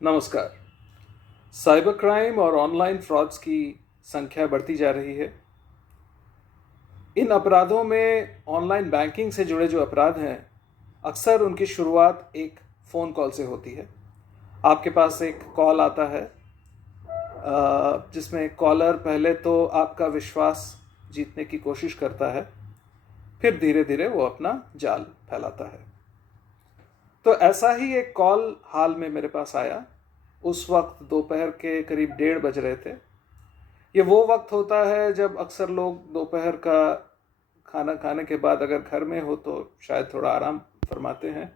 नमस्कार। Cyber crime और online frauds की संख्या बढ़ती जा रही है। इन अपराधों में ऑनलाइन बैंकिंग से जुड़े जो अपराध हैं, अक्सर उनकी शुरुआत एक फ़ोन कॉल से होती है। आपके पास एक कॉल आता है, जिसमें कॉलर पहले तो आपका विश्वास जीतने की कोशिश करता है, फिर धीरे धीरे वो अपना जाल फैलाता है। तो ऐसा ही एक कॉल हाल में मेरे पास आया। उस वक्त दोपहर के करीब 1:30 बज रहे थे। ये वो वक्त होता है जब अक्सर लोग दोपहर का खाना खाने के बाद अगर घर में हो तो शायद थोड़ा आराम फरमाते हैं,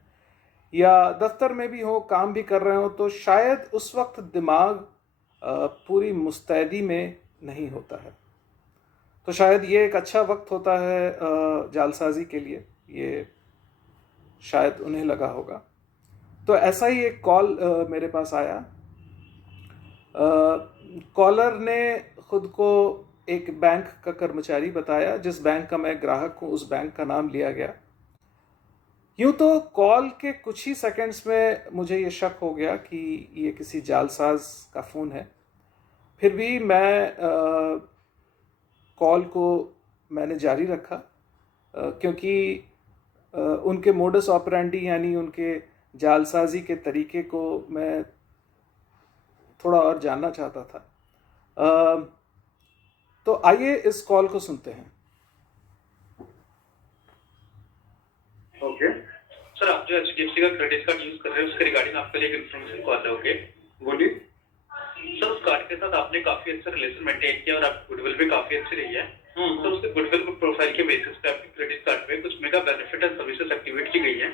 या दफ्तर में भी हो, काम भी कर रहे हो, तो शायद उस वक्त दिमाग पूरी मुस्तैदी में नहीं होता है। तो शायद ये एक अच्छा वक्त होता है जालसाजी के लिए, ये शायद उन्हें लगा होगा। तो ऐसा ही एक कॉल मेरे पास आया। कॉलर ने खुद को एक बैंक का कर्मचारी बताया। जिस बैंक का मैं ग्राहक हूँ, उस बैंक का नाम लिया गया। यूं तो कॉल के कुछ ही सेकंड्स में मुझे ये शक हो गया कि ये किसी जालसाज का फ़ोन है। फिर भी मैं कॉल को मैंने जारी रखा, क्योंकि उनके मोडस ऑपरेंडी यानी उनके जालसाजी के तरीके को मैं थोड़ा और जानना चाहता था। तो आइए इस कॉल को सुनते हैं। ओके सर, आप जो एचडीएफसी का क्रेडिट कार्ड यूज कर रहे हैं उसके रिगार्डिंग आपके लिए एक इन्फॉर्मेशन कॉल है। ओके, बोलिए सर, उस कार्ड के साथ आपने काफी अच्छा रिलेशन मेंटेन किया और आपकी गुडविल भी काफी अच्छी रही है। तो उसके गुडविल प्रोफाइल के बेसिस पे आपके क्रेडिट कार्ड पे कुछ mega benefit and services activate की गई है,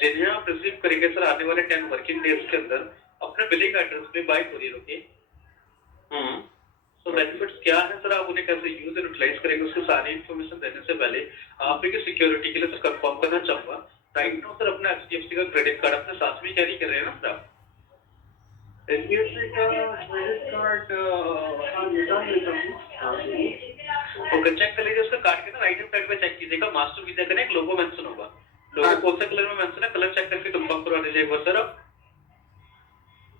जिन्हें आप रिसीव करेंगे सर आने वाले 10 वर्किंग डेज के अंदर अपने बिलिंग एड्रेस पे बाय कोरियर। ओके, तो बेनिफिट्स क्या है सर, आप उन्हें कैसे यूज एंड यूटिलाइज करेंगे, उसकी सारी इन्फॉर्मेशन देने से पहले आप एक सिक्योरिटी के लिए सर कंफर्म करना चाहूंगा। राइट नाउ सर अपना एचडीएफसी का क्रेडिट कार्ड अपने साथ में कैरी कर रहे हैं ना सर आप? एचडीएफसी का क्रेडिट कार्ड हाँ निकाल लेता हूँ। ओके, चेक कर लीजिए उसका कार्ड के ना राइट हैंड साइड पे चेक कीजिएगा, मास्टर वीजा का ना एक लोगो मेंशन होगा। लोगो कौन सा कलर में मेंशन है, कलर चेक करके कंफर्म करवा दीजिए एक बार सर आप।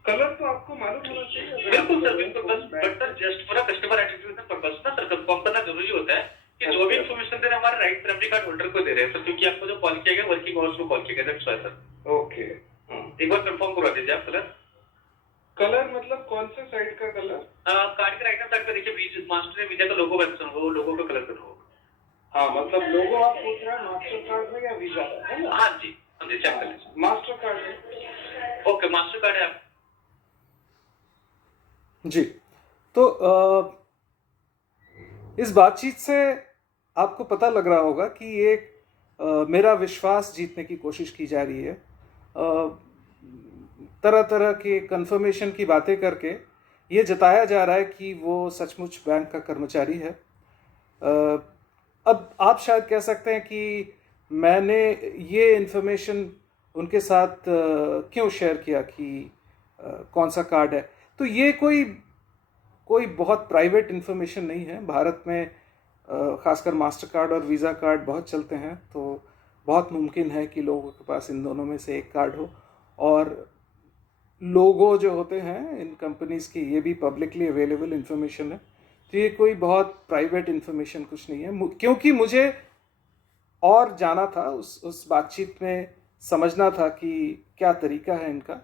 कलर तो आपको मालूम होना चाहिए। बिल्कुल सर, बिल्कुल, बस but sir just for customer attitude purpose ना सर कंफर्म करना जरूरी होता है कि जो भी इन्फॉर्मेशन दे रहे हैं हमारे राइट प्राइमरी कार्ड होल्डर को दे रहे हैं सर, क्योंकि आपको जो कॉल किया गया वर्किंग आवर्स में कॉल किया गया दैट्स व्हाई सर। ओके, एक बार कंफर्म करवा दीजिए आप कलर। कलर मतलब कौन से साइड का कलर? कार्ड के राइट हैंड साइड पे देखिए बीच मास्टर ने वीजा का लोगो मेंशन होगा, वो लोगो का कलर होगा। हाँ मतलब लोगो आप पूछ रहे हैं मास्टर कार्ड में या वीजा का, है ना? हाँ जी, हाँ जी, चेक कर लीजिए। मास्टर कार्ड है। ओके, मास्टर कार्ड है आप जी, तो इस बातचीत से आपको पता लग रहा होगा कि ये मेरा विश्वास जीतने की कोशिश की जा रही है। तरह तरह के कंफर्मेशन की बातें करके ये जताया जा रहा है कि वो सचमुच बैंक का कर्मचारी है। अब आप शायद कह सकते हैं कि मैंने ये इन्फॉर्मेशन उनके साथ क्यों शेयर किया कि कौन सा कार्ड है। तो ये कोई बहुत प्राइवेट इन्फॉर्मेशन नहीं है। भारत में ख़ासकर मास्टर कार्ड और वीज़ा कार्ड बहुत चलते हैं, तो बहुत मुमकिन है कि लोगों के पास इन दोनों में से एक कार्ड हो। और लोगो जो होते हैं इन कंपनीज़ की, ये भी पब्लिकली अवेलेबल इन्फॉर्मेशन है। तो ये कोई बहुत प्राइवेट इन्फॉर्मेशन कुछ नहीं है, क्योंकि मुझे और जाना था, उस बातचीत में समझना था कि क्या तरीका है इनका,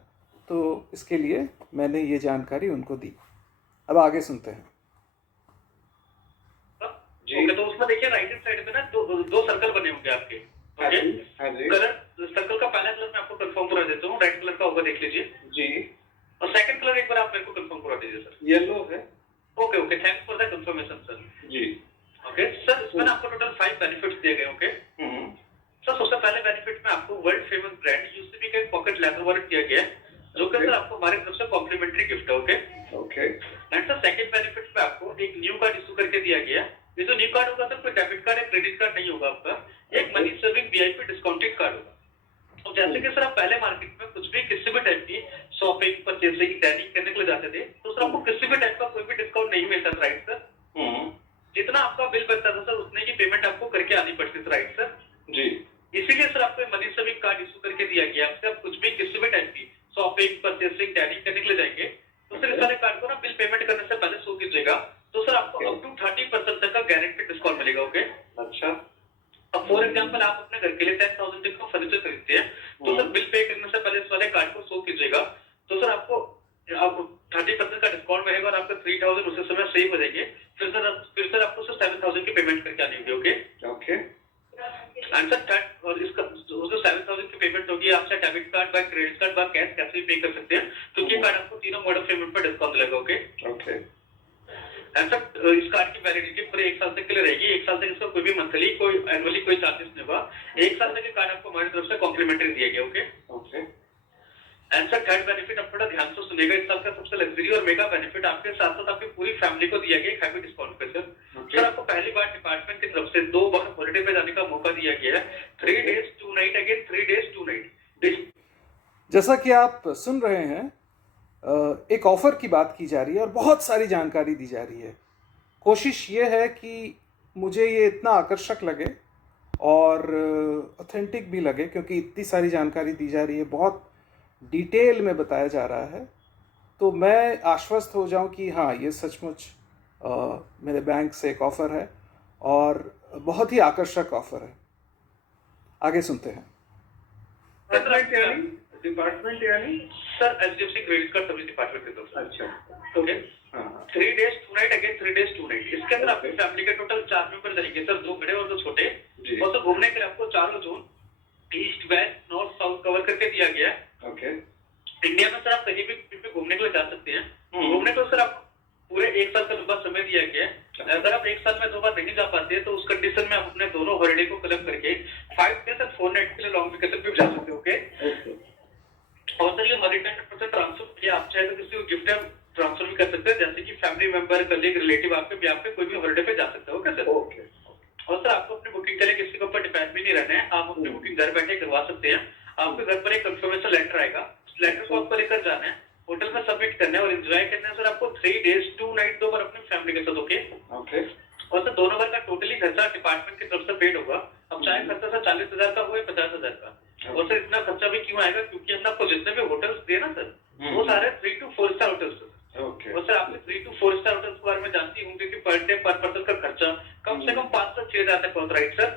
तो इसके लिए मैंने ये जानकारी उनको दी। अब आगे सुनते हैं। ओके, तो उसमें देखिए राइट हैंड साइड पे ना दो सर्कल बने होंगे आपके। ओके, कलर सर्कल का पहला कलर मैं आपको कंफर्म करा देता हूँ, रेड कलर का होगा, देख लीजिए जी। और सेकंड कलर एक बार आप मेरे को कंफर्म करा दीजिए सर। येलो है। Okay okay, thanks for the confirmation sir. जी ओके सर, इसमें आपको टोटल 5 बेनिफिट्स दिए गए। ओके सर, सबसे पहले बेनिफिट में आपको वर्ल्ड फेमस ब्रांड यूसीबी का एक पॉकेट लेदर वॉलेट दिया गया है, जो कि सर आपको हमारी तरफ से कॉम्प्लीमेंट्री गिफ्ट है। Okay okay, and sir second benefit में आपको एक न्यू कार्ड इशू करके दिया गया। ये जो न्यू कार्ड होगा सर कोई डेबिट कार्ड या क्रेडिट कार्ड नहीं होगा आपका, एक money saving VIP discounted card होगा। तो जैसे कि सर आप पहले मार्केट में कुछ भी किसी भी टाइप की शॉपिंग परचेसिंग दैनिक करने के लिए जाते थे, तो सर आपको किसी भी टाइप का कोई भी डिस्काउंट नहीं मिलता था, राइट सर? जितना आपका बिल बनता था सर उतने की पेमेंट आपको करके आनी पड़ती थी, राइट सर? जी। इसीलिए सर आपको मनी सेविंग कार्ड इशू करके दिया गया। आपसे आप कुछ भी किसी भी टाइप की शॉपिंग परचेसिंग दैनिक करने के के लिए जाएंगे तो सर इस वाले कार्ड को ना बिल पेमेंट करने से पहले शो कीजिएगा, तो सर आपको अप टू 30% तक का गारंटेड डिस्काउंट मिलेगा। ओके, अच्छा। अब फॉर एग्जाम्पल आप अपने घर के लिए 10,000 तक का फर्नीचर खरीदते हैं, तो सर बिल पे करने से पहले इस वाले कार्ड को शो कीजिएगा, तो सर आपको 30% का डिस्काउंट मिलेगा और आपका 3,000 उसी समय सेव हो जाएंगे। फिर सर आपको सर 7,000 की पेमेंट करके आनी होगी। Okay okay. And sir third, और इसका जो 7,000 की पेमेंट होगी आप चाहे debit card by credit card by cash कैसे भी पे कर सकते हैं, क्योंकि ये कार्ड आपको तीनों मोड ऑफ पेमेंट पर डिस्काउंट मिलेगा। Okay okay. एंड सर इस कार्ड की वैलिडिटी पूरे 1 साल तक के लिए रहेगी। 1 साल तक इसका कोई भी मंथली कोई एनुअली कोई चार्जेस नहीं होगा। 1 साल तक ये कार्ड आपको हमारी तरफ से कॉम्प्लीमेंट्री दिया गया। Okay okay. And sir third benefit आप थोड़ा ध्यान से सुनिएगा, इस साल का सबसे लग्जरी और मेगा बेनिफिट आपके साथ साथ आपकी पूरी फैमिली को दिया गया हैप्पी डिस्काउंट पे सर। सर आपको पहली बार डिपार्टमेंट की तरफ से 2 बार हॉलिडे पे जाने का मौका दिया गया है। 3 days 2 night again 3 days 2 night। जैसा कि आप सुन रहे हैं, एक ऑफर की बात की जा रही है और बहुत सारी जानकारी दी जा रही है। कोशिश ये है कि मुझे ये इतना आकर्षक लगे और ऑथेंटिक भी लगे, क्योंकि इतनी सारी जानकारी दी जा रही है, बहुत डिटेल में बताया जा रहा है, तो मैं आश्वस्त हो जाऊं कि हाँ, ये सचमुच मेरे बैंक से एक ऑफ़र है और बहुत ही आकर्षक ऑफ़र है। आगे सुनते हैं। डिपार्टमेंट यानी sir HDFC credit card service department की तरफ से। अच्छा। ओके हाँ। 3 days 2 night again 3 days 2 night। इसके अंदर आपकी फैमिली के टोटल 4 मेंबर जाएंगे सर, 2 बड़े और 2 छोटे। जी। और सर घूमने के लिए आपको चारों zone east west north south cover करके दिया गया है। ओके। इंडिया में सर आप कहीं भी घूमने के लिए जा सकते हैं। घूमने को सर आप पूरे 1 साल का लंबा समय दिया गया है। अगर आप 1 साल में 2 बार नहीं जा पाते हैं तो उस कंडीशन में आप अपने दोनों हॉलिडे को क्लब करके 5 days और 4 night के लिए लॉन्ग वेकेशन पे भी जा सकते हो। ओके, और सर ये हॉलिडे 100% ट्रांसफर किया, आप चाहे तो किसी को गिफ्ट ट्रांसफर भी कर सकते हैं, जैसे कि फैमिली मेंबर कलीग रिलेटिव आपके भी आपके कोई भी हॉलिडे पे जा सकते हो। Okay sir. ओके। और सर आपको अपनी बुकिंग के लिए किसी के ऊपर डिपेंड भी नहीं रहना है, आप अपनी बुकिंग घर बैठे करवा सकते हैं। आपके घर पर एक कंफर्मेशन लेटर आएगा, उस लेटर को आपको लेकर जाना है, होटल में सबमिट करना है और एंजॉय करना है सर आपको 3 days 2 night 2 बार अपनी फैमिली के साथ। Okay okay. और सर दोनों बार का टोटली खर्चा डिपार्टमेंट की तरफ से पेड होगा। अब चाहे खर्चा सर 40,000 का हो या 50,000 का। और सर इतना खर्चा भी क्यों आएगा, क्योंकि हमने आपको जितने भी होटल्स दिए ना सर, वो सारे 3 to 4 स्टार होटल्स। ओके। और सर आपने 3 to 4 स्टार होटल्स के बारे में जानती होंगे कि पर डे पर पर्सन का खर्चा कम से कम 5 से 6,000 तक होता है, राइट सर?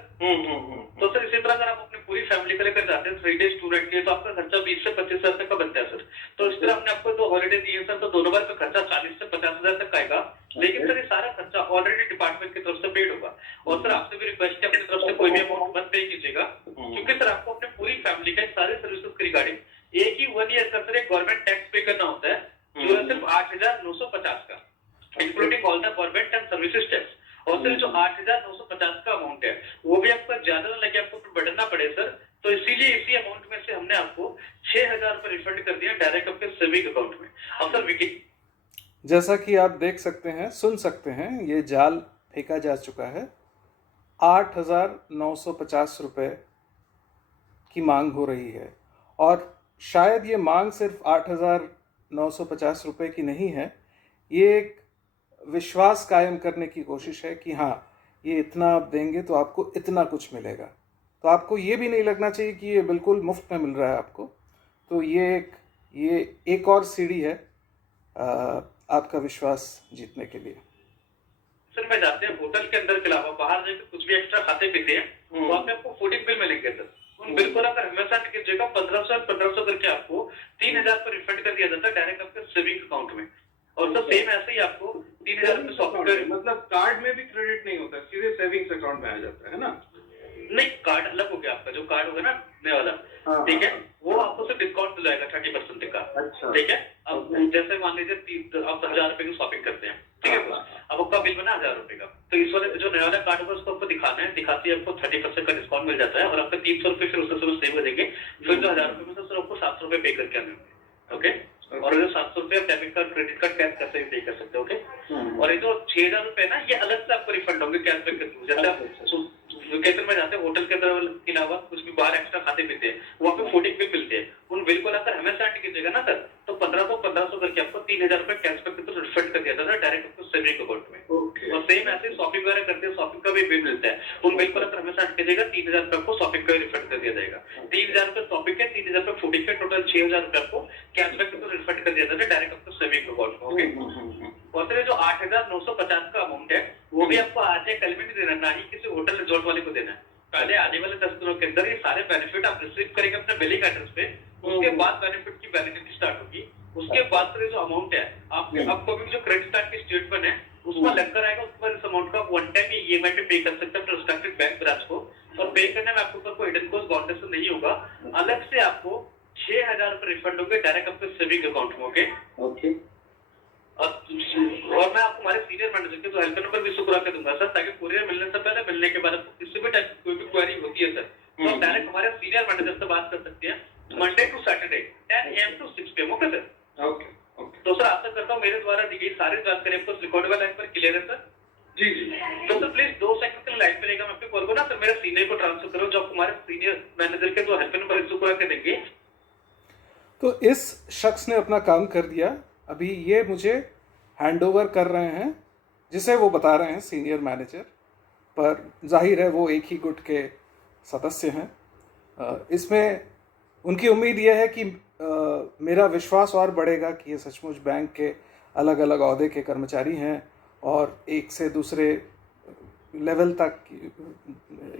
तो सर इसी तरह अगर आप अपनी पूरी फैमिली को लेकर जाते हैं 3 days 2 night के लिए, तो आपका खर्चा 20 से 25,000 तक का बनता है सर। तो इस तरह हमने आपको 2 हॉलिडे दिए सर, तो दोनों बार का खर्चा 40 से 50,000 तक का आएगा। लेकिन सर ये सारा खर्चा ऑलरेडी डिपार्टमेंट की तरफ से पेड होगा। और सर आपसे भी रिक्वेस्ट है अपनी तरफ से कोई भी अमाउंट मत पे कीजिएगा, क्योंकि सर आपको अपने पूरी फैमिली का सारे सर्विसेज के रिगार्डिंग एक ही 1 ईयर का सर एक गवर्नमेंट टैक्स पे करना होता है, जो है सिर्फ 8,950 का, including all the government and services tax. और सर जो 8,950 का अमाउंट है वो भी आपका ज्यादा ना लगे, आपको बढ़ना ना पड़े सर, तो इसीलिए इसी अमाउंट में से हमने आपको 6,000 रुपए रिफंड कर दिया डायरेक्ट आपके सेविंग अकाउंट में। अब सर विकी, जैसा कि आप देख सकते हैं, सुन सकते हैं, ये जाल फेंका जा चुका है। 8,950 रुपये की मांग हो रही है और शायद ये मांग सिर्फ 8,950 रुपये की नहीं है, ये एक विश्वास कायम करने की कोशिश है कि हाँ, ये इतना आप देंगे तो आपको इतना कुछ मिलेगा। तो आपको ये भी नहीं लगना चाहिए कि ये बिल्कुल मुफ्त में मिल रहा है आपको। तो ये एक और सीढ़ी है आपका विश्वास जीतने के लिए। सर मैं जाते हैं होटल के अंदर के अलावा बाहर जाकर कुछ भी एक्स्ट्रा खाते पीते हैं, वहाँ पे आपको फूडिंग बिल मिलेंगे सर। उन बिल को अगर हमेशा कीजिएगा 1,500 करके आपको 3,000 पर रिफंड कर दिया जाता है डायरेक्ट आपके सेविंग अकाउंट में। और सर सेम ऐसे ही आपको 3,000 रुपये शॉपिंग, मतलब कार्ड में भी क्रेडिट नहीं होता, सीधे सेविंग्स अकाउंट में आ जाता है ना? नहीं, कार्ड अलग हो गया आपका, जो कार्ड होगा ना नया वाला, ठीक है, वो आपको सिर्फ डिस्काउंट मिलेगा 30% का। अच्छा। ठीक है, अब जैसे मान लीजिए आप 1,000 रुपए की शॉपिंग करते हैं, ठीक है, अब आपका बिल बना 1,000 रुपए का, तो इस वाले जो नया वाला कार्ड होगा उसको आपको दिखाना है, दिखाते ही आपको 30% का डिस्काउंट मिल जाता है और आपका 300 रुपए फिर उससे सब सेव हो जाएंगे। फिर जो 1,000 रुपए में से आपको 700 रुपए पे करके आने होंगे। ओके, और जो 700 रुपए आप debit card credit card cash कैसे भी पे कर सकते हो। ओके, और ये जो 6,000 रुपए ना, ये अलग से आपको रिफंड होंगे कैशबैक के थ्रू। जैसे आप वेकेशन में जाते हैं होटल के अलावा कुछ भी बाहर एक्स्ट्रा खाते पीते हैं, वहाँ पे फूडिंग बिल मिलते हैं, उन बिल को लाकर हमें सेंड कीजिएगा ना सर, तो 1,500 करके आपको 3,000 रुपए कैशबैक के थ्रू रिफंड कर दिया जाता है डायरेक्ट आपको सेविंग अकाउंट में। और सेम ऐसे शॉपिंग वगैरह करते हैं, शॉपिंग का भी बिल मिलता है, उन बिल को लाकर हमें सेंड कीजिएगा, 3,000 3000 रुपए आपको शॉपिंग का रिफंड कर दिया जाएगा। 3000 रुपए शॉपिंग के, 3000 रुपए फूडिंग के, टोटल 6000 रुपए आपको कैशबैक के थ्रू रिफंड कर दिया जाएगा डायरेक्ट आपको सेविंग अकाउंट में। ओके, और फिर जो 8950 का अमाउंट है वो भी आपको आज या कल में नहीं देना, ना ही किसी होटल रिजॉर्ट वाले को देना है। पहले आने वाले 10 दिनों के अंदर ये सारे बेनिफिट आप रिसीव करेंगे अपने बिलिंग एड्रेस पे, उसके बाद बेनिफिट की वैलिडिटी स्टार्ट होगी। उसके बाद फिर जो अमाउंट है आपके अपकमिंग जो क्रेडिट कार्ड की स्टेटमेंट है उसमें लगकर आएगा, उसके बाद इस अमाउंट को आप वन टाइम ईएमआई पे पे कर सकते हैं अपने रिस्पेक्टिव बैंक ब्रांच को, और पे करने में आपके ऊपर कोई हिडन कॉस्ट बाउंडेशन नहीं होगा। अलग से आपको 6000 रुपए रिफंड होंगे डायरेक्ट आपके सेविंग अकाउंट में। ओके ओके, और मैं आपको हमारे सीनियर मैनेजर के जो हेल्प नंबर भी शुक्र कर दूंगा सर, ताकि कुरियर मिलने से पहले, मिलने के बाद आपको किसी भी टाइप की कोई भी क्वेरी होती है सर, तो आप डायरेक्ट हमारे सीनियर मैनेजर से बात कर सकते हैं Monday to Saturday 10 AM to 6 PM। Okay sir, okay, okay. तो सर आशा करता हूँ मेरे द्वारा दी गई सारी जानकारी आपको रिकॉर्डेबल लाइन पर क्लियर है सर। जी जी, तो सर प्लीज 2 सेकंड के लिए लाइन पे रहेगा, मैं आपके कॉल को ना सर मेरे सीनियर को ट्रांसफर करो, जो आपको हमारे सीनियर मैनेजर के जो हेल्प नंबर इशू करा के देंगे। तो इस शख्स ने अपना काम कर दिया, अभी ये मुझे हैंडओवर कर रहे हैं जिसे वो बता रहे हैं सीनियर मैनेजर, पर जाहिर है वो एक ही गुट के सदस्य हैं। इसमें उनकी उम्मीद यह है कि मेरा विश्वास और बढ़ेगा कि ये सचमुच बैंक के अलग अलग ओहदे के कर्मचारी हैं और एक से दूसरे लेवल तक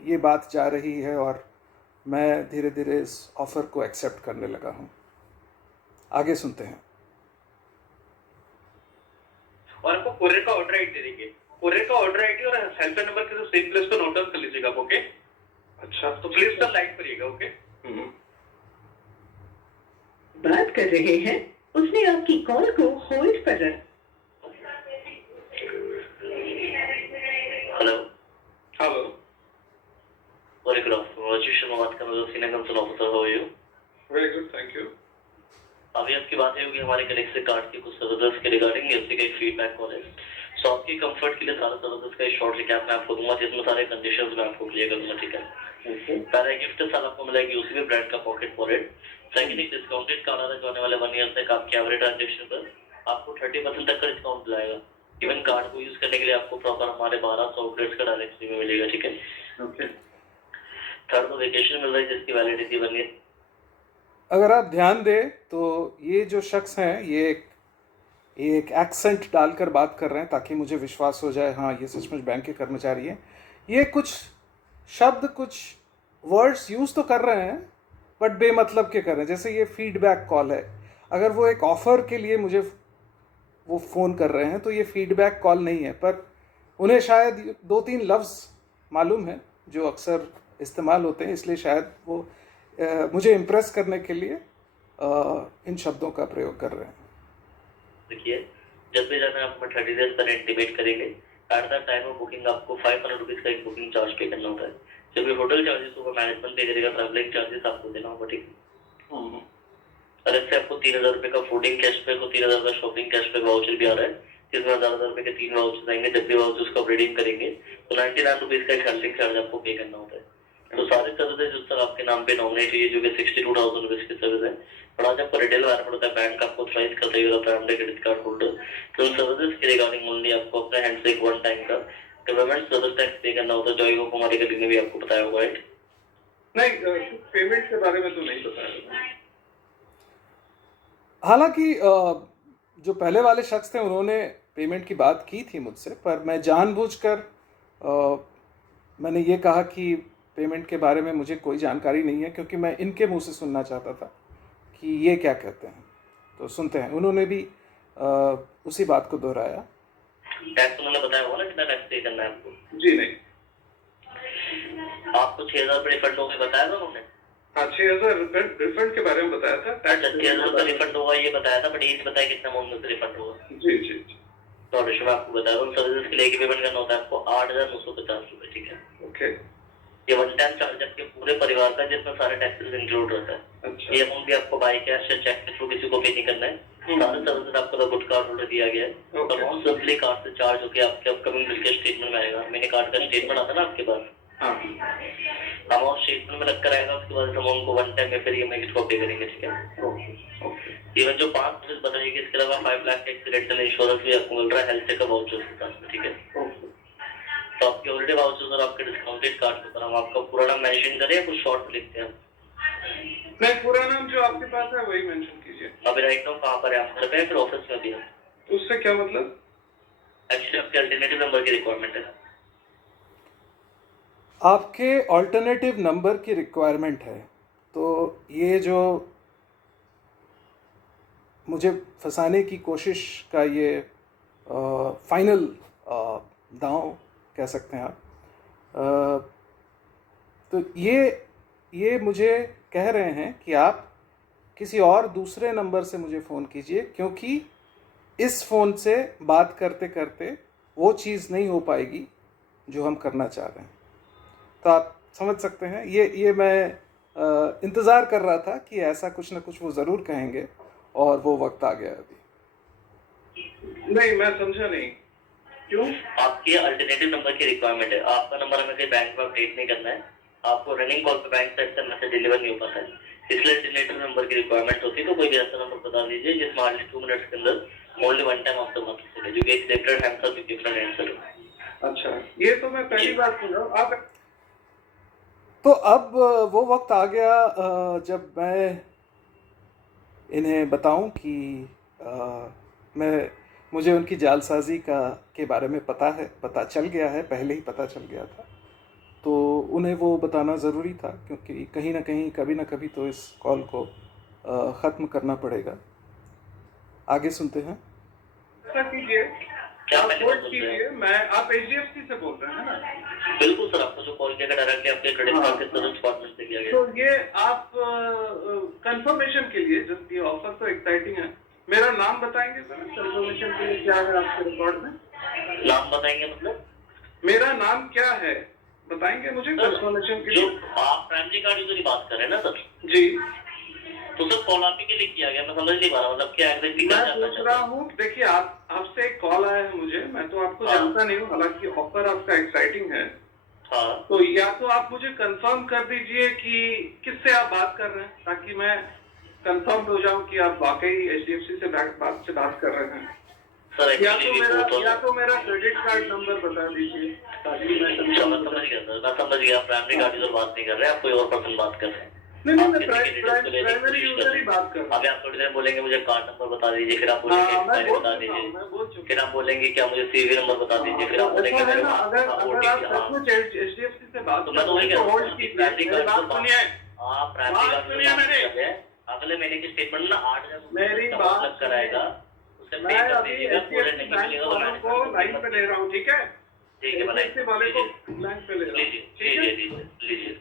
ये बात जा रही है, और मैं धीरे धीरे इस ऑफ़र को एक्सेप्ट करने लगा हूँ। आगे सुनते हैं। और आपको कोरियर का ऑर्डर आईडी दे देंगे, कोरियर का ऑर्डर आईडी और हेल्प नंबर के सेम प्लेस पे नोट डाउन कर लीजिएगा। ओके, अच्छा, तो प्लीज सर लाइन पर रहिएगा। ओके, बात कर रहे हैं, उसने आपकी कॉल को होल्ड पर रख। Hello hello, very good afternoon, Rajesh Sharma बात कर रहा हूँ, senior consult officer. How are you? Very good, thank you. अभी आपकी बात होगी हमारे कलेक्ट से कार्ड के कुछ सर्विसेज के रिगार्डिंग, इससे कई फीडबैक कॉल है, सो आपकी कंफर्ट के लिए सारे सर्विसेज का शॉर्ट रिकैप मैं आपको दूंगा, जिसमें सारे कंडीशंस मैं आपको क्लियर करूंगा। ठीक है, पहला गिफ्ट सर आपको मिलेगी उसी भी ब्रांड का पॉकेट वॉलेट। सेकंड, एक डिस्काउंटेड कार्ड आता है जो आने वाले 1 ईयर तक आपके एवरेज ट्रांजेक्शन पर आपको 30% तक का डिस्काउंट मिलेगा। इवन कार्ड को यूज करने के लिए आपको प्रॉपर हमारे 1200 आउटलेट्स का डायरेक्ट फ्री में मिलेगा। ठीक है, ओके। थर्ड को वेकेशन मिल रहा है जिसकी वैलिडिटी 1 ईयर। अगर आप ध्यान दें तो ये जो शख्स हैं ये एक एक्सेंट डालकर बात कर रहे हैं ताकि मुझे विश्वास हो जाए हाँ ये सचमुच बैंक के कर्मचारी हैं। ये कुछ शब्द, कुछ वर्ड्स यूज़ तो कर रहे हैं बट बेमतलब के कर रहे हैं। जैसे ये फीडबैक कॉल है, अगर वो एक ऑफ़र के लिए मुझे वो फ़ोन कर रहे हैं तो ये फीडबैक कॉल नहीं है, पर उन्हें शायद 2-3 लफ्ज़ मालूम है जो अक्सर इस्तेमाल होते हैं, इसलिए शायद वो मुझे इम्प्रेस करने के लिए इन शब्दों का प्रयोग कर रहे हैं। देखिए, जब भी जाना आपको 30 डेज पर इंटीमेट करेंगे, at the time of booking आपको 500 रुपीज का एक बुकिंग चार्ज पे करना होता है। जब भी होटल चार्जेस होगा मैनेजमेंट पे करेगा, ट्रैवलिंग चार्जेस आपको देना होगा। ठीक है, अलग से आपको 3000 रुपए का फूडिंग कैशबैक और 3000 का शॉपिंग कैशबैक वाउचर भी आ रहा है, जिसमें 1000 रुपए के 3 वाउचर्स आएंगे। जब भी वाउचर्स को रिडीम करेंगे तो 99 रुपीज का एक हेल्पिंग चार्ज आपको पे करना होता है। तो सारे सर्विसेज जो सर आपके नाम पे नॉमिनेट हुई है जो कि 62,000 रुपीज की सर्विस है, और आज आपको रिटेल वायर पड़ता है, बैंक आपको ऑथराइज करता है प्राइमरी क्रेडिट कार्ड होल्डर। तो उन सर्विसेज के रिगार्डिंग ओनली आपको अपने हैंड से एक वन टाइम का गवर्नमेंट सर्विस टैक्स पे करना होता है, जो आयोग हमारे कलीग ने भी आपको बताया होगा। राइट? नहीं, पेमेंट के बारे में तो नहीं बताया। हालांकि जो पहले वाले शख्स थे उन्होंने पेमेंट की बात की थी मुझसे, पर मैं जानबूझकर मैंने ये कहा कि पेमेंट के बारे में मुझे कोई जानकारी नहीं है, क्योंकि मैं इनके मुंह से सुनना चाहता था कि ये क्या कहते हैं। तो सुनते हैं, उन्होंने भी उसी बात को दोहराया। टैक्स उन्होंने बताया होगा ना कितना टैक्स पे करना है आपको? जी नहीं, आपको 6000 रुपए रिफंड होगा बताया था उन्होंने? हाँ 6000 रुपए रिफंड के बारे में बताया था। अच्छा, 6000 रुपए रिफंड होगा ये बताया था, बट ये नहीं बताया कितना अमाउंट में रिफंड होगा। जी जी जी, तो ऑडिशन में आपको बताया उन सर्विसेज के लिए पेमेंट करना होता है आपको 8950 रुपए। ठीक है, ओके, ये वन टाइम चार्ज आपके पूरे परिवार का, जिसमें सारे टैक्सेस इंक्लूड रहता है। अच्छा, ये अमाउंट भी आपको बाई कैश या चेक के थ्रू किसी को पे नहीं करना है। सारे सर्विसेज आपको गुड कार्ड होल्डर दिया गया है, और अमाउंट सिंपली कार्ड से चार्ज होकर आपके अपकमिंग बिल के स्टेटमेंट में आएगा। मैंने कार्ड का स्टेटमेंट आता है ना आपके पास, हाँ अमाउंट स्टेटमेंट में रखकर आएगा, उसके बाद अमाउंट को वन टाइम में फिर ईएमआई को पे करेंगे। ठीक है, ओके ओके, इवन जो 5 सर्विस बताइएगी, इसके अलावा 5 लाख का एक्सीडेंटल इंश्योरेंस भी आपको मिल रहा है हेल्थ चेकअप वाउचर के साथ में। ठीक है, ओके, तो आपकी हॉलिडे वाउचर्स और आपके डिस्काउंटेड कार्ड के ऊपर हम आपका पूरा नाम मेंशन करें या कुछ शॉर्ट लिखते हैं? नहीं, पूरा नाम जो आपके पास है वही मेंशन कीजिए। अभी राइट नाउ कहाँ पर है आप? घर पे फिर ऑफिस में भी है? उससे क्या मतलब? एक्चुअली आपके अल्टरनेटिव नंबर की रिक्वायरमेंट है। आपके ऑल्टरनेटिव नंबर की रिक्वायरमेंट है, तो ये जो मुझे फंसाने की कोशिश का ये फाइनल दांव कह सकते हैं आप। तो ये मुझे कह रहे हैं कि आप किसी और दूसरे नंबर से मुझे फ़ोन कीजिए, क्योंकि इस फ़ोन से बात करते करते वो चीज़ नहीं हो पाएगी जो हम करना चाह रहे हैं। तो आप समझ सकते हैं, ये मैं इंतज़ार कर रहा था कि ऐसा कुछ ना कुछ वो ज़रूर कहेंगे, और वो वक्त आ गया अभी। नहीं, मैं समझा नहीं। क्यों? आपके अल्टरनेटिव नंबर की रिक्वायरमेंट है। आपका नंबर हमें बैंक में अपडेट नहीं करना है, आपको रनिंग कॉल पे बैंक साइड से मैसेज डिलीवर नहीं हो पाता है, इसलिए अल्टरनेटिव नंबर की रिक्वायरमेंट होती है। तो कोई भी ऐसा नंबर बता दीजिए जिसमें हार्डली 2 मिनट्स के अंदर ओनली वन टाइम आपका मैसेज है, जो कि accepted answer with different answer हो। अच्छा, ये तो मैं पहली बार सुन रहा हूँ। आप तो अब वो वक्त आ गया जब मैं इन्हें बताऊं कि मुझे उनकी जालसाजी के बारे में पता चल गया है, पहले ही पता चल गया था। तो उन्हें वो बताना ज़रूरी था, क्योंकि कहीं ना कहीं कभी ना कभी तो इस कॉल को ख़त्म करना पड़ेगा। आगे सुनते हैं। ऐसा कीजिए, क्या आप मैंने होल्ड बोल रहे कीजिए। आप HDFC से बोल रहे हैं ना? बिल्कुल सर, आपको जो कॉल किया गया डायरेक्टली आपके क्रेडिट कार्ड के सर्विस डिपार्टमेंट से किया गया। तो ये आप कंफर्मेशन के लिए, जब ये ऑफर तो एक्साइटिंग है, मेरा नाम बताएंगे सर? कंफर्मेशन के लिए क्या है आपके रिकॉर्ड में? नाम बताएंगे मतलब? मेरा नाम क्या है बताएंगे मुझे कंफर्मेशन के जो लिए? आप प्राइमरी कार्ड यूजर की बात कर रहे हैं ना सर? जी, तो सर कॉल आप ही के लिए किया गया, मैं समझ नहीं पा रहा, मतलब क्या एग्जैक्टली क्या मैं जानना पूछ चाहते रहा हैं? हूँ। देखिए, आपसे एक कॉल आया है मुझे, मैं तो आपको हाँ। जानता नहीं हूँ, हालांकि ऑफर आपका एक्साइटिंग है। हाँ, तो या तो आप मुझे कंफर्म कर दीजिए कि किससे आप बात कर रहे हैं, ताकि मैं कंफर्म हो जाऊं कि आप वाकई HDFC से बात कर रहे हैं। सर या एक्चुअली तो मेरा क्रेडिट कार्ड नंबर बता दीजिए, ताकि मैं समझ कंफर्म हो समझ जाऊं। गया सर, मैं समझ गया। प्राइमरी कार्ड यूजर बात नहीं कर रहे, आप कोई और पर्सन बात कर रहे हैं। नहीं, आप मैं किसी के डिटेल्स को लेने की प्राइमरी कोशिश यूजर कर ही रहे बात कर हैं। रहा अभी आप थोड़ी देर बोलेंगे मुझे कार्ड नंबर बता दीजिए, फिर आप बोलेंगे हूँ। मैं एक्सपायरी बोल बता चुका हूँ, दीजिए, मैं बोल चुका फिर आप बोलेंगे क्या मुझे सीवी नंबर बता दीजिए, फिर आप हूँ। बोलेंगे ऐसा है मेरे ना, अगर आप OTP। हाँ, सचमुच HDFC से बात तो मैं तो वही कर कह रहे रहा होल्ड हूँ, कीजिए। प्राइमरी मेरी कार्ड बात सुनिए, आप प्राइमरी बात कार्ड सुनिए मेरी। अगले महीने की स्टेटमेंट ना 8,000 मेरी बात लग कर आएगा, उसे पे मैं कर अभी दीजिएगा, पूरे HDFC नहीं बैंक मिलेगा तो वालों को लाइन पे ले रहा हूँ, ठीक है? ठीक है, बनाइए। HDFC वाले को लाइन पे ले रहा हूँ, लीजिए ठीक है? लीजिए लीजिए।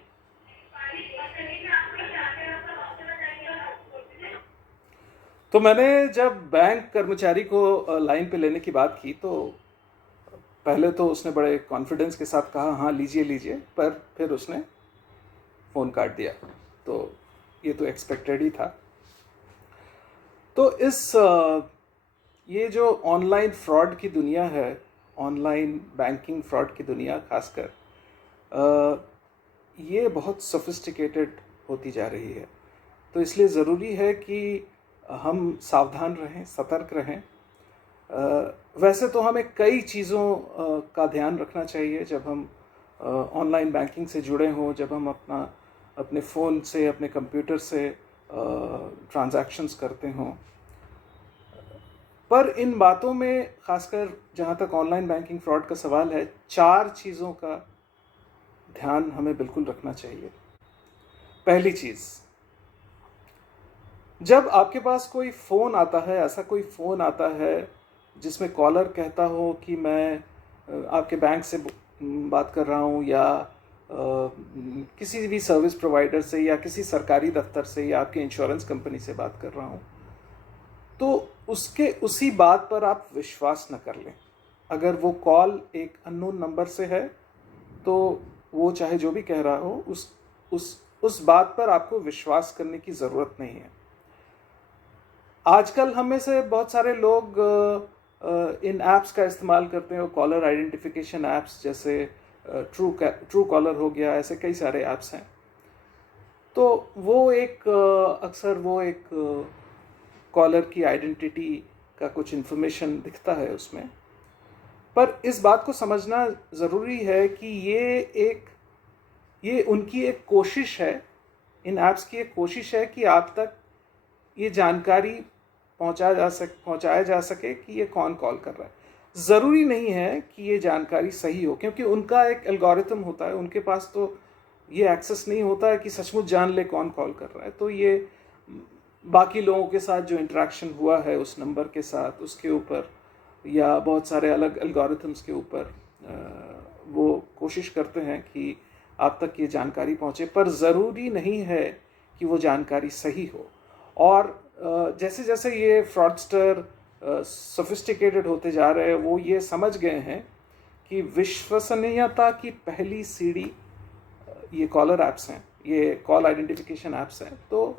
तो मैंने जब बैंक कर्मचारी को लाइन पे लेने की बात की, तो पहले तो उसने बड़े कॉन्फिडेंस के साथ कहा हाँ लीजिए लीजिए, पर फिर उसने फ़ोन काट दिया। तो ये तो एक्सपेक्टेड ही था। तो ये जो ऑनलाइन फ्रॉड की दुनिया है, ऑनलाइन बैंकिंग फ्रॉड की दुनिया खासकर, ये बहुत सोफिस्टिकेटेड होती जा रही है। तो इसलिए ज़रूरी है कि हम सावधान रहें, सतर्क रहें। वैसे तो हमें कई चीज़ों का ध्यान रखना चाहिए जब हम ऑनलाइन बैंकिंग से जुड़े हों, जब हम अपने फ़ोन से, अपने कंप्यूटर से ट्रांजैक्शंस करते हों। पर इन बातों में, ख़ासकर जहाँ तक ऑनलाइन बैंकिंग फ्रॉड का सवाल है, 4 चीज़ों का ध्यान हमें बिल्कुल रखना चाहिए। पहली चीज़, जब आपके पास कोई फ़ोन आता है, ऐसा कोई फ़ोन आता है जिसमें कॉलर कहता हो कि मैं आपके बैंक से बात कर रहा हूँ, या किसी भी सर्विस प्रोवाइडर से, या किसी सरकारी दफ्तर से, या आपके इंश्योरेंस कंपनी से बात कर रहा हूँ, तो उसी बात पर आप विश्वास न कर लें। अगर वो कॉल एक अननोन नंबर से है, तो वो चाहे जो भी कह रहा हो, उस बात पर आपको विश्वास करने की ज़रूरत नहीं है। आजकल हम में से बहुत सारे लोग इन ऐप्स का इस्तेमाल करते हैं, कॉलर आइडेंटिफिकेशन ऐप्स, जैसे ट्रू कॉलर हो गया, ऐसे कई सारे ऐप्स हैं। तो वो अक्सर वो एक कॉलर की आइडेंटिटी का कुछ इन्फॉर्मेशन दिखता है उसमें। पर इस बात को समझना ज़रूरी है कि ये उनकी एक कोशिश है, इन ऐप्स की एक कोशिश है कि आप तक ये जानकारी पहुंचाया जा सके कि ये कौन कॉल कर रहा है। ज़रूरी नहीं है कि ये जानकारी सही हो, क्योंकि उनका एक एल्गोरिथम होता है, उनके पास तो ये एक्सेस नहीं होता है कि सचमुच जान ले कौन कॉल कर रहा है। तो ये बाकी लोगों के साथ जो इंटरेक्शन हुआ है उस नंबर के साथ, उसके ऊपर या बहुत सारे अलग एल्गोरिथम्स के ऊपर वो कोशिश करते हैं कि आप तक ये जानकारी पहुंचे, पर ज़रूरी नहीं है कि वो जानकारी सही हो। और जैसे जैसे ये फ्रॉडस्टर सोफिस्टिकेटेड होते जा रहे हैं, वो ये समझ गए हैं कि विश्वसनीयता की पहली सीढ़ी ये कॉलर ऐप्स हैं, ये कॉल आइडेंटिफिकेशन ऐप्स हैं। तो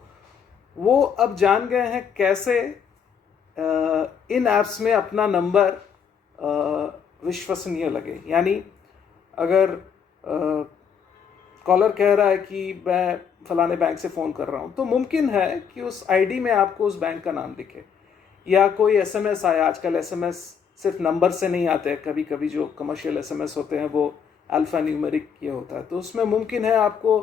वो अब जान गए हैं कैसे इन ऐप्स में अपना नंबर विश्वसनीय लगे। यानी अगर कॉलर कह रहा है कि मैं फलाने बैंक से फ़ोन कर रहा हूँ, तो मुमकिन है कि उस आईडी में आपको उस बैंक का नाम दिखे, या कोई एसएमएस आया। आजकल एसएमएस सिर्फ नंबर से नहीं आते हैं, कभी कभी जो कमर्शियल एसएमएस होते हैं वो अल्फ़ा न्यूमेरिक ये होता है, तो उसमें मुमकिन है आपको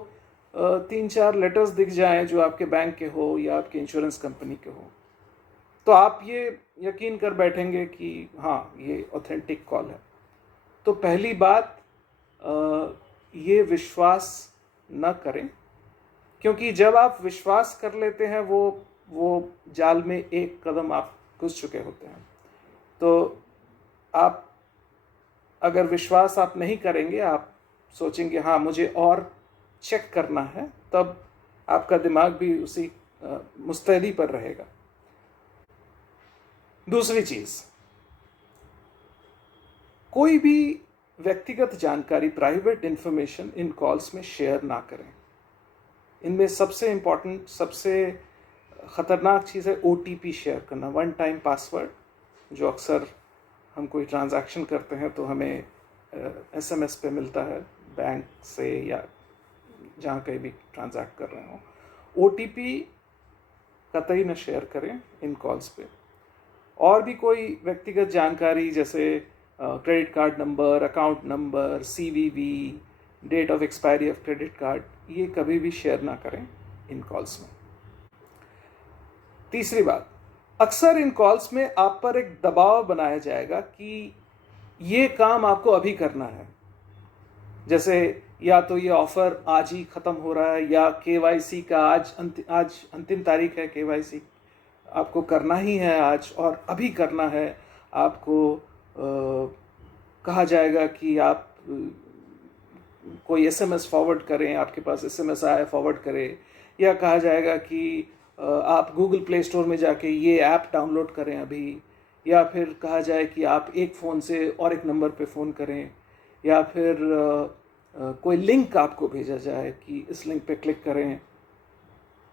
3-4 लेटर्स दिख जाएं जो आपके बैंक के हो या आपके इंश्योरेंस कंपनी के हो। तो आप ये यकीन कर बैठेंगे कि हाँ, ये ऑथेंटिक कॉल है। तो पहली बात, ये विश्वास न करें, क्योंकि जब आप विश्वास कर लेते हैं वो जाल में एक कदम आप घुस चुके होते हैं। तो आप अगर विश्वास आप नहीं करेंगे, आप सोचेंगे हाँ मुझे और चेक करना है, तब आपका दिमाग भी उसी मुस्तैदी पर रहेगा। दूसरी चीज़, कोई भी व्यक्तिगत जानकारी, प्राइवेट इंफॉर्मेशन इन कॉल्स में शेयर ना करें। इनमें सबसे इम्पॉर्टेंट, सबसे ख़तरनाक चीज़ है OTP शेयर करना, वन टाइम पासवर्ड, जो अक्सर हम कोई ट्रांजैक्शन करते हैं तो हमें SMS पे मिलता है बैंक से या जहाँ कहीं भी ट्रांजैक्ट कर रहे हो। OTP कतई न शेयर करें इन कॉल्स पे। और भी कोई व्यक्तिगत जानकारी जैसे credit card number, account number, CVV, date of expiry of credit card, ये कभी भी शेयर ना करें इन कॉल्स में। तीसरी बात, अक्सर इन कॉल्स में आप पर एक दबाव बनाया जाएगा कि ये काम आपको अभी करना है। जैसे या तो ये ऑफर आज ही ख़त्म हो रहा है, या KYC का आज अंतिम तारीख है, KYC आपको करना ही है आज और अभी करना है। आपको कहा जाएगा कि आप कोई SMS फॉरवर्ड करें, आपके पास SMS आया फॉरवर्ड करें, या कहा जाएगा कि आप गूगल प्ले स्टोर में जाके ये ऐप डाउनलोड करें अभी, या फिर कहा जाए कि आप एक फ़ोन से और एक नंबर पे फ़ोन करें, या फिर कोई लिंक आपको भेजा जाए कि इस लिंक पे क्लिक करें।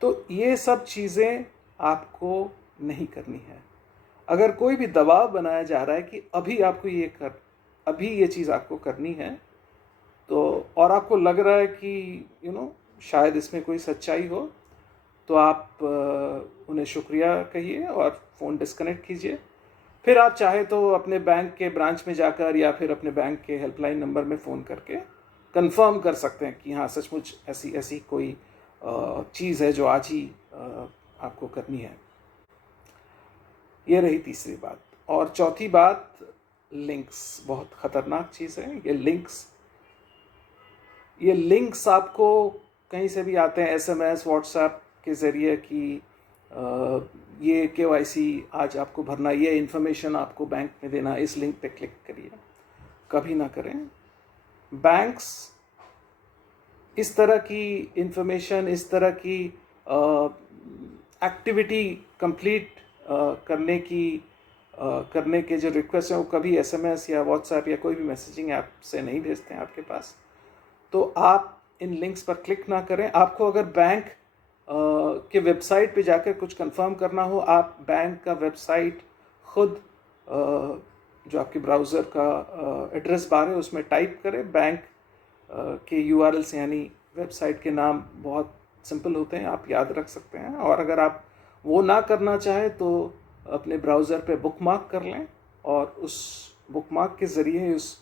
तो ये सब चीज़ें आपको नहीं करनी है। अगर कोई भी दबाव बनाया जा रहा है कि अभी आपको अभी ये चीज़ आपको करनी है, तो और आपको लग रहा है कि शायद इसमें कोई सच्चाई हो, तो आप उन्हें शुक्रिया कहिए और फ़ोन डिस्कनेक्ट कीजिए। फिर आप चाहे तो अपने बैंक के ब्रांच में जाकर या फिर अपने बैंक के हेल्पलाइन नंबर में फ़ोन करके कंफर्म कर सकते हैं कि हाँ सचमुच ऐसी कोई चीज़ है जो आज ही आपको करनी है। ये रही तीसरी बात। और चौथी बात, लिंक्स बहुत ख़तरनाक चीज़ है। ये लिंक्स आपको कहीं से भी आते हैं, SMS, WhatsApp के ज़रिए कि ये KYC आज आपको भरना, ये इन्फॉर्मेशन आपको बैंक में देना, इस लिंक पे क्लिक करिए। कभी ना करें। बैंक्स इस तरह की इन्फॉर्मेशन, इस तरह की एक्टिविटी कंप्लीट करने के जो रिक्वेस्ट हैं वो कभी SMS या WhatsApp या कोई भी मैसेजिंग ऐप से नहीं भेजते हैं आपके पास। तो आप इन लिंक्स पर क्लिक ना करें। आपको अगर बैंक के वेबसाइट पे जाकर कुछ कंफर्म करना हो, आप बैंक का वेबसाइट खुद जो आपके ब्राउज़र का एड्रेस बार है उसमें टाइप करें। बैंक के URLs यानी वेबसाइट के नाम बहुत सिंपल होते हैं, आप याद रख सकते हैं। और अगर आप वो ना करना चाहें तो अपने ब्राउज़र पे बुकमार्क कर लें और उस बुकमार्क के ज़रिए उस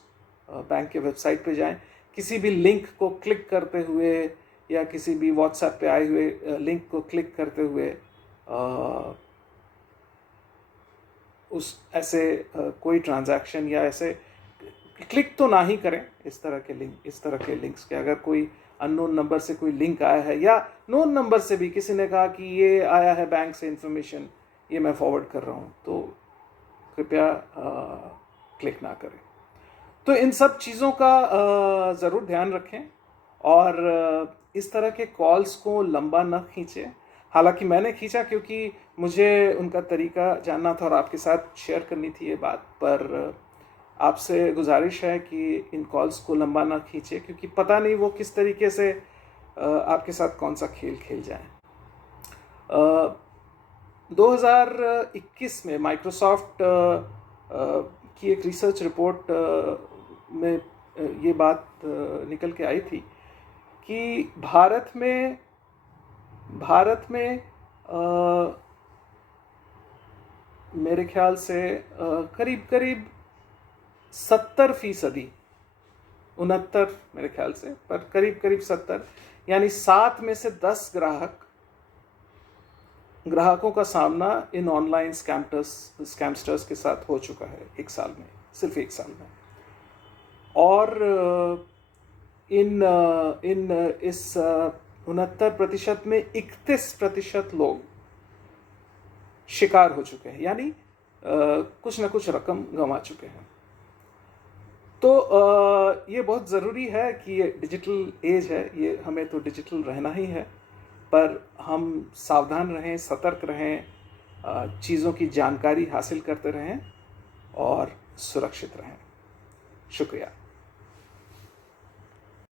बैंक के वेबसाइट पे जाएं, किसी भी लिंक को क्लिक करते हुए या किसी भी व्हाट्सएप पे आए हुए लिंक को क्लिक करते हुए उस ऐसे कोई ट्रांजैक्शन या ऐसे क्लिक तो ना ही करें इस तरह के लिंक्स के। अगर कोई अननोन नंबर से कोई लिंक आया है या नोन नंबर से भी किसी ने कहा कि ये आया है बैंक से इन्फॉर्मेशन, ये मैं फॉरवर्ड कर रहा हूँ, तो कृपया क्लिक ना करें। तो इन सब चीज़ों का ज़रूर ध्यान रखें और इस तरह के कॉल्स को लंबा न खींचें। हालांकि मैंने खींचा क्योंकि मुझे उनका तरीका जानना था और आपके साथ शेयर करनी थी ये बात, पर आपसे गुजारिश है कि इन कॉल्स को लंबा ना खींचे, क्योंकि पता नहीं वो किस तरीके से आपके साथ कौन सा खेल खेल जाए। 2021 में माइक्रोसॉफ्ट की एक रिसर्च रिपोर्ट में ये बात निकल के आई थी कि भारत में मेरे ख्याल से करीब 70%, 69 मेरे ख्याल से, पर करीब 70, यानी 7 में से 10 ग्राहकों का सामना इन ऑनलाइन स्कैमस्टर्स के साथ हो चुका है एक साल में, सिर्फ एक साल में। और इस 69% में 31% लोग शिकार हो चुके हैं, यानी कुछ ना कुछ रकम गंवा चुके हैं। तो ये बहुत ज़रूरी है कि ये डिजिटल एज है, ये हमें तो डिजिटल रहना ही है, पर हम सावधान रहें, सतर्क रहें, चीज़ों की जानकारी हासिल करते रहें और सुरक्षित रहें। शुक्रिया।